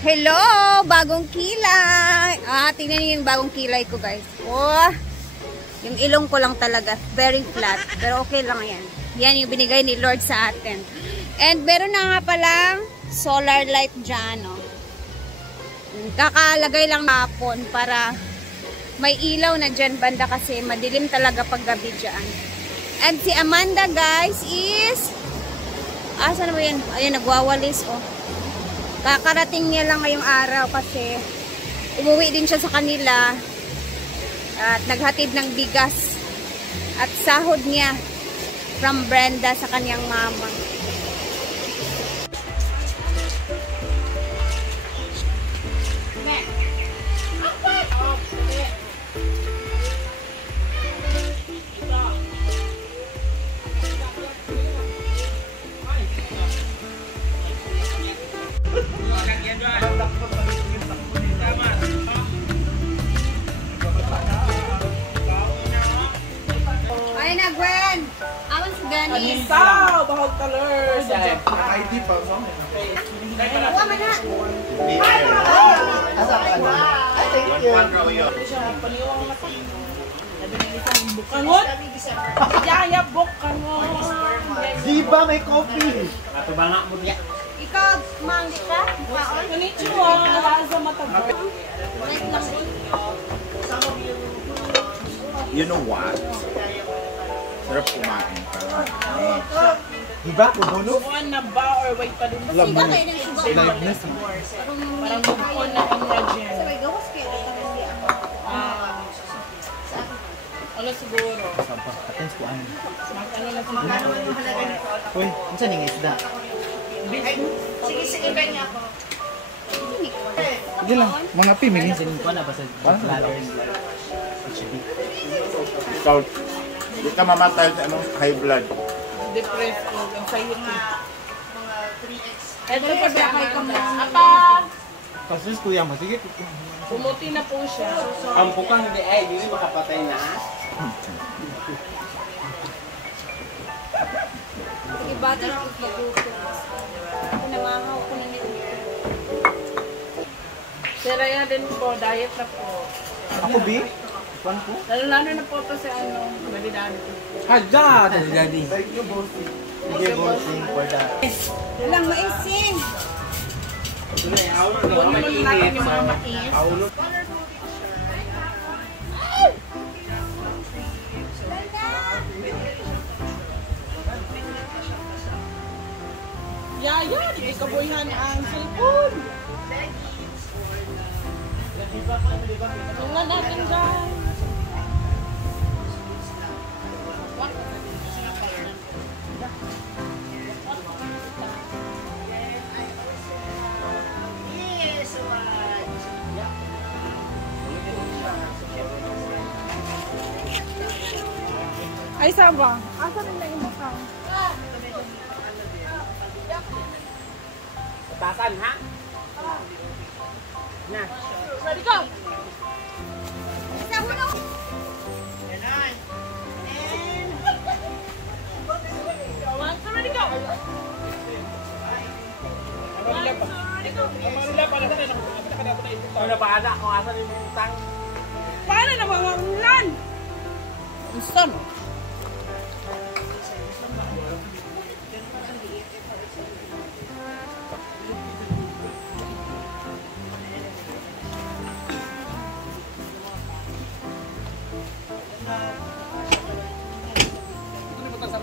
Hello! Bagong kilay! Tingnan niyo yung bagong kilay ko, guys. Oh, yung ilong ko lang talaga. Very flat. Pero okay lang yan. Yan yung binigay ni Lord sa atin. And meron na nga palang solar light dyan, no? Kakalagay lang hapon para may ilaw na dyan banda kasi madilim talaga pag gabi dyan. And si Amanda, guys, is... saan ba yan? Ayan, nagwawalis, oh. Kakarating niya lang ngayong araw kasi umuwi din siya sa kanila at naghatid ng bigas at sahod niya from Brenda sa kanyang mama. Ay na, Gwen! Awan si Gani. Ikaw! Bahag colors! ID pa. Huwag man na! Thank you. Bukangot! Jaya bukangot! Di ba may coffee? Ikaw, manggi ka? Konnichiwa! Laza matagod. You know what? Sarap kumain. Di ba? Kubuno? Bukan na ba or wait pa din? Siga kayo ng sugar. Live na siya. Parang bukon na ingredient. Sabay, gawas kayo. Ano siguro? Atens ko ano. Ano na siguro? Uy, saan yung isda? Sige, kanya ako. Hindi lang. Mga pimigin. Sinin ko na ba sa ladders? Ikaw, di ka mamatay sa high blood. Depressed ko. Ang sayo nga. Ito pa siya kay Kamla. Kasus kuya mo. Sige. Pumuti na po siya. Ang bukang hindi ay, hindi makapatay na. Sige, butter ko maguto. Namahaw ko na nito. Seraya din po, diet na po. Ako, B? Kwan po? Lalo na po ito si Galidano. Hadja! Daddy. Thank you, bossy. Sige, bossy. For that. Walang maising. Huwag mo natin yung mga mais. Yaya, di kabuyan ang cellphone. Tungan natin dyan. Ay, saba. Asa nila yung bukang? Tasan, ha? Na. Ready go! Isa mo na. One, two, ready go! Ano ba anak kung asan yung utang? Paano na mawamulan? Gusto mo?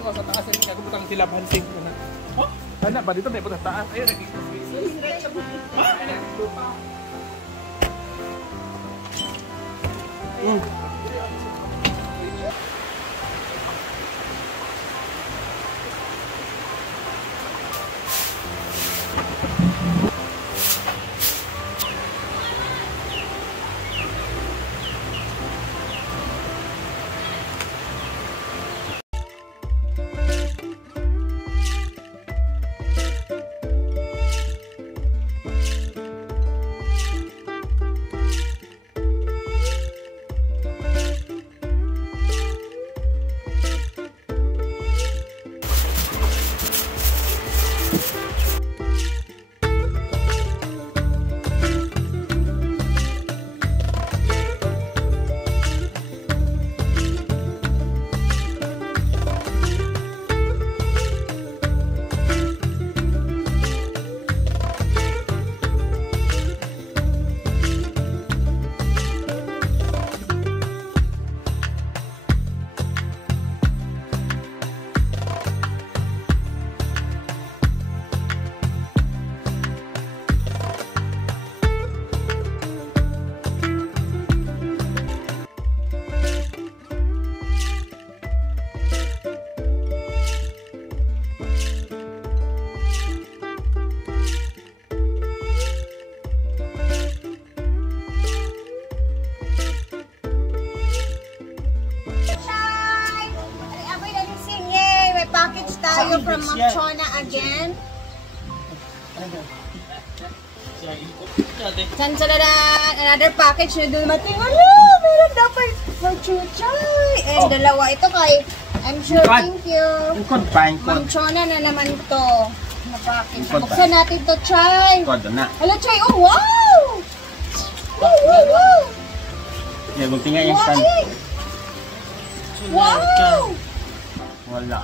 Sa taas ini aku butang tilaban sing kana. Oh, anak ba dito may butang taas. Ayo lagi. from Ma'am Chona again. Sansalan! Another package na dumating. Ano? Meron dapat for Chuchay. And dalawa ito kay, I'm sure, thank you. Ingkod pa, Ma'am Chona na naman to. Na package. Buksan natin to, Chay. Ingkod na. Hello, Chay. Oh, wow! Wow, wow, wow! Yeah, tingnan yung stand. Wow! Wala.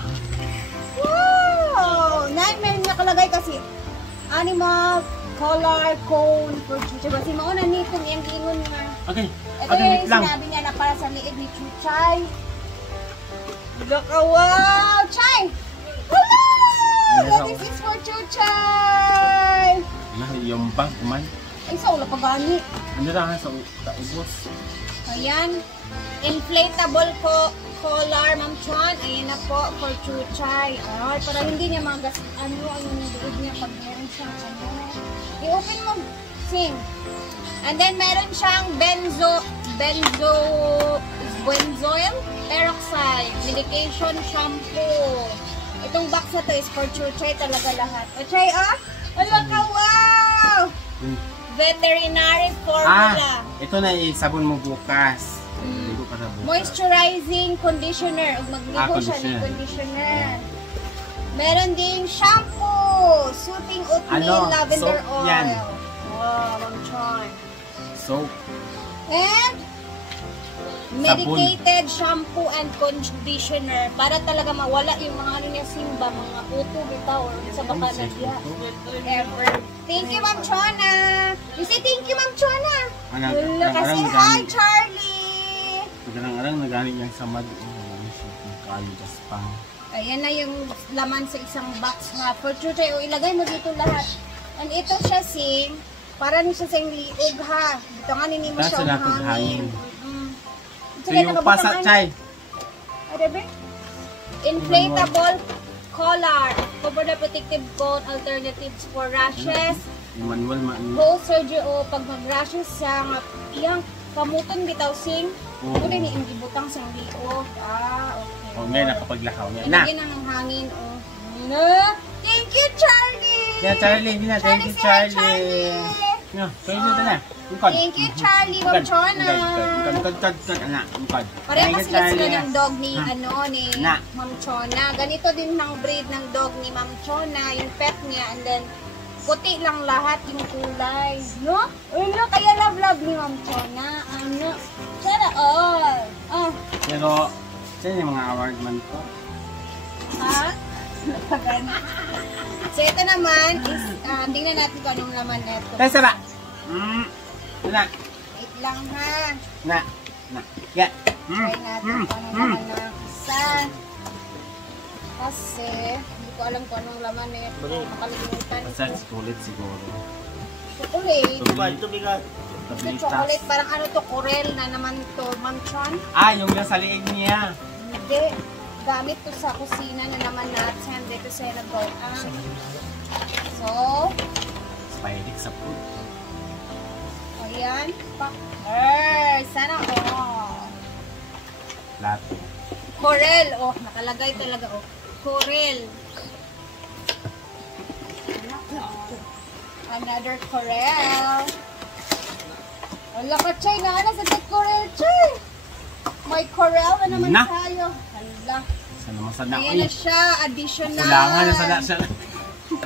Wow! Nightmare nakalagay kasi animal, color, cone, for Chuchay. Kasi mauna nitong yung ingon nga. Okay. Ito Okay, wait yung lang. sinabi niya na para sa liig ni Chuchay. Wow! Chay! Hello! This is for Chuchay! Yung bag, kuman. Ay, sa ula pa gani. Ano lang sa ubos? Ayan. Inflatable collar, Ma'am Chon. Ayan na po for Chuchay. Ay, para hindi niya magas... Ano yung liig niya pag meron siyang ano. I-open mo. Sing. And then, meron siyang benzoyl peroxide medication shampoo. Itong box na to is for Chuchay talaga lahat. O, Chay, ah? Wala ka, wow! Veterinary formula. Ito na sabon mo bukas. Ligo ka sa bukas. Moisturizing conditioner. Ug magligo siya ng conditioner. Meron ding shampoo. Soothing oatmeal lavender soap oil. yan. Wow, Ma'am Chon. Soap. And medicated shampoo and conditioner para talaga mawala yung mga ano niya simba, mga upo bitaw or sa baka nagya. Ever. Thank you, Ma'am Chona. You say thank you, Ma'am Chona. Wala kasi hi, Charlie. Magandang nagaling yung sa mad. Kaligas pang. Ayan na yung laman sa isang box nga. For Chuchay, o ilagay mo dito lahat. And ito siya sing, para ni siya sing liog ha. Dito nga nini mo siya ang hangin. So yung pasa, Chay. Arabe? Inflatable collar. Cover the protective coat alternatives for rashes. Yung manual Post surgery o pag mag-rashes sa iyang kamuton bitaw sing. Ito din yung gibutang sa liog. Okay. O ngayon nakapaglakaw niya. Na! Ilagyan ng hangin. Na! Thank you, Charlie! Yeah, Charlie. Hindi na. Thank you, Charlie. Yeah, pwede na. Thank you, Charlie. Ma'am Chona. Pareho mas sila ng dog ni, ni Ma'am Chona. Ganito din ng breed ng dog ni Ma'am Chona. Yung pet niya. And then, puti lang lahat yung kulay. No? Ano? Kaya love ni Ma'am Chona. Ano? Sana all. Pero, saan yung mga award man po? Ha? So, ito naman is, tingnan natin kung anong laman ito. Tayo ba? Na. Wait lang ha. Na. Yeah. Try natin kung anong laman na isa. Kasi, hindi ko alam kung anong laman na ito. Makalimutan Basta ko. chocolate siguro. Chocolate. Tubigas. Chocolate, parang ano to, Corel na naman to, Ma'am Chon. Yung nasa liig niya. Hindi. Gamit to sa kusina na naman natin. Dito sa nagoan. So, Spidik sa food. ayan. Sana Lato. Corel. Nakalagay talaga Corel. Another Corel. Wala ka, Chay. Naana sa Corel, Chay. May Corel na naman Na. tayo. Hala. Sana masana. Ayan na siya. Additional. Kulangan na sana siya.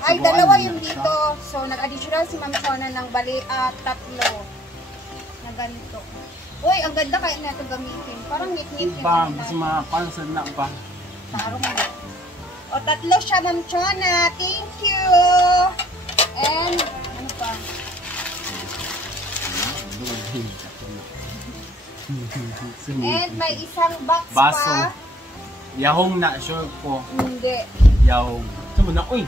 Ay, dalawa yung dito. So, nag-additional si Ma'am Chona ng bali tatlo. Na ganito. Uy, ang ganda kaya na ito gamitin. Parang ngit-ngit yung Pa, mas mapansan na pa. tarong mo. O, tatlo siya, Ma'am Chona. Thank you! And, ano pa? And may isang box Baso. pa. Yahong na, sure po. Hindi. Yahong. Ito mo na, uy.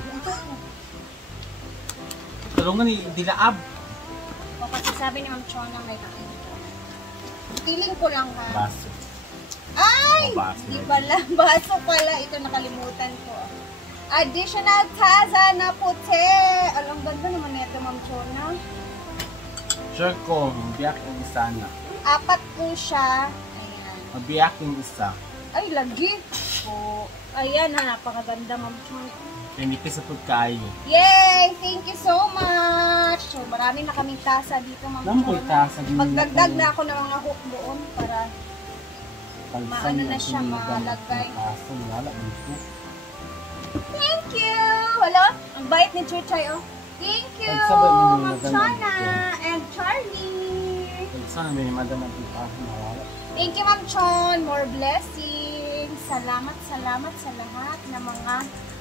Tulungan ni Dilaab. O, kasi sabi ni Ma'am Chona may feeling ko lang ha. Baso. Ay! Baso. Di pala. Baso pala. Ito nakalimutan ko. Additional taza na puti. Alam, ganda naman na ito, Ma'am Chona. Sure ko, biyak yung isa na. 4 po siya. Ayan. Mabiyak yung isa. Ay, lagi. O, ayan ha. Napakaganda, Ma'am Chona. Thank you sa pagkain. Yay! Thank you so much! So, marami na kaming tasa dito, Ma'am Lampoy Chona. tasa. Magdagdag na ako ng mga hook doon para maano na siya malagay. Wala dito. Thank you! Wala? Ang bait ni Chuchay, oh. Thank you, Pagsabay mo yung Ma'am madam Chona dito. and Charlie. Saan may madam ang pagkain wala. Thank you, Ma'am Chon. More blessings. Salamat sa lahat ng mga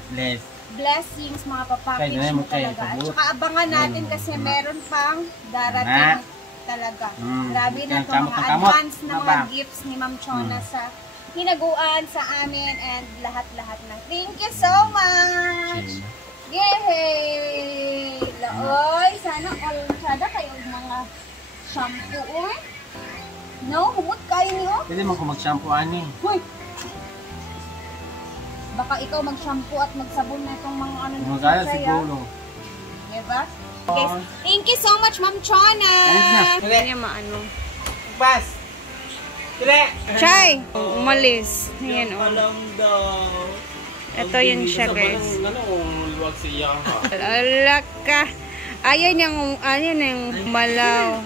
Bless. blessings, mga Kaya papackage na mo mo kayo, talaga. At kabut. saka abangan natin kasi meron pang darating talaga. Grabe na to, mga advance na mga gifts ni Ma'am Chona sa hinaguan sa amin and lahat-lahat na. Thank you so much! Yay! Laoy! Sana all masyada kayo mga shampoo. Uy! No, humot kayo niyo. Pwede mo kung mag-shampoo ani. Uy! Baka ikaw mag-shampoo at magsabon na itong mga ano na Magaya Chuchay, siguro. Diba? Okay. Thank you so much, Ma'am Chona! Hindi niya maano. Bas! Tire! Chay! Umalis. Ayan, oh. Alam daw. Ito yun siya, guys. Ano, luwag siya ha. Ala ka. Ayaw niyang malaw.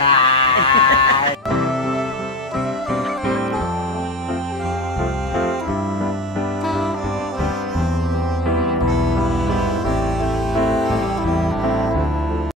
Bye.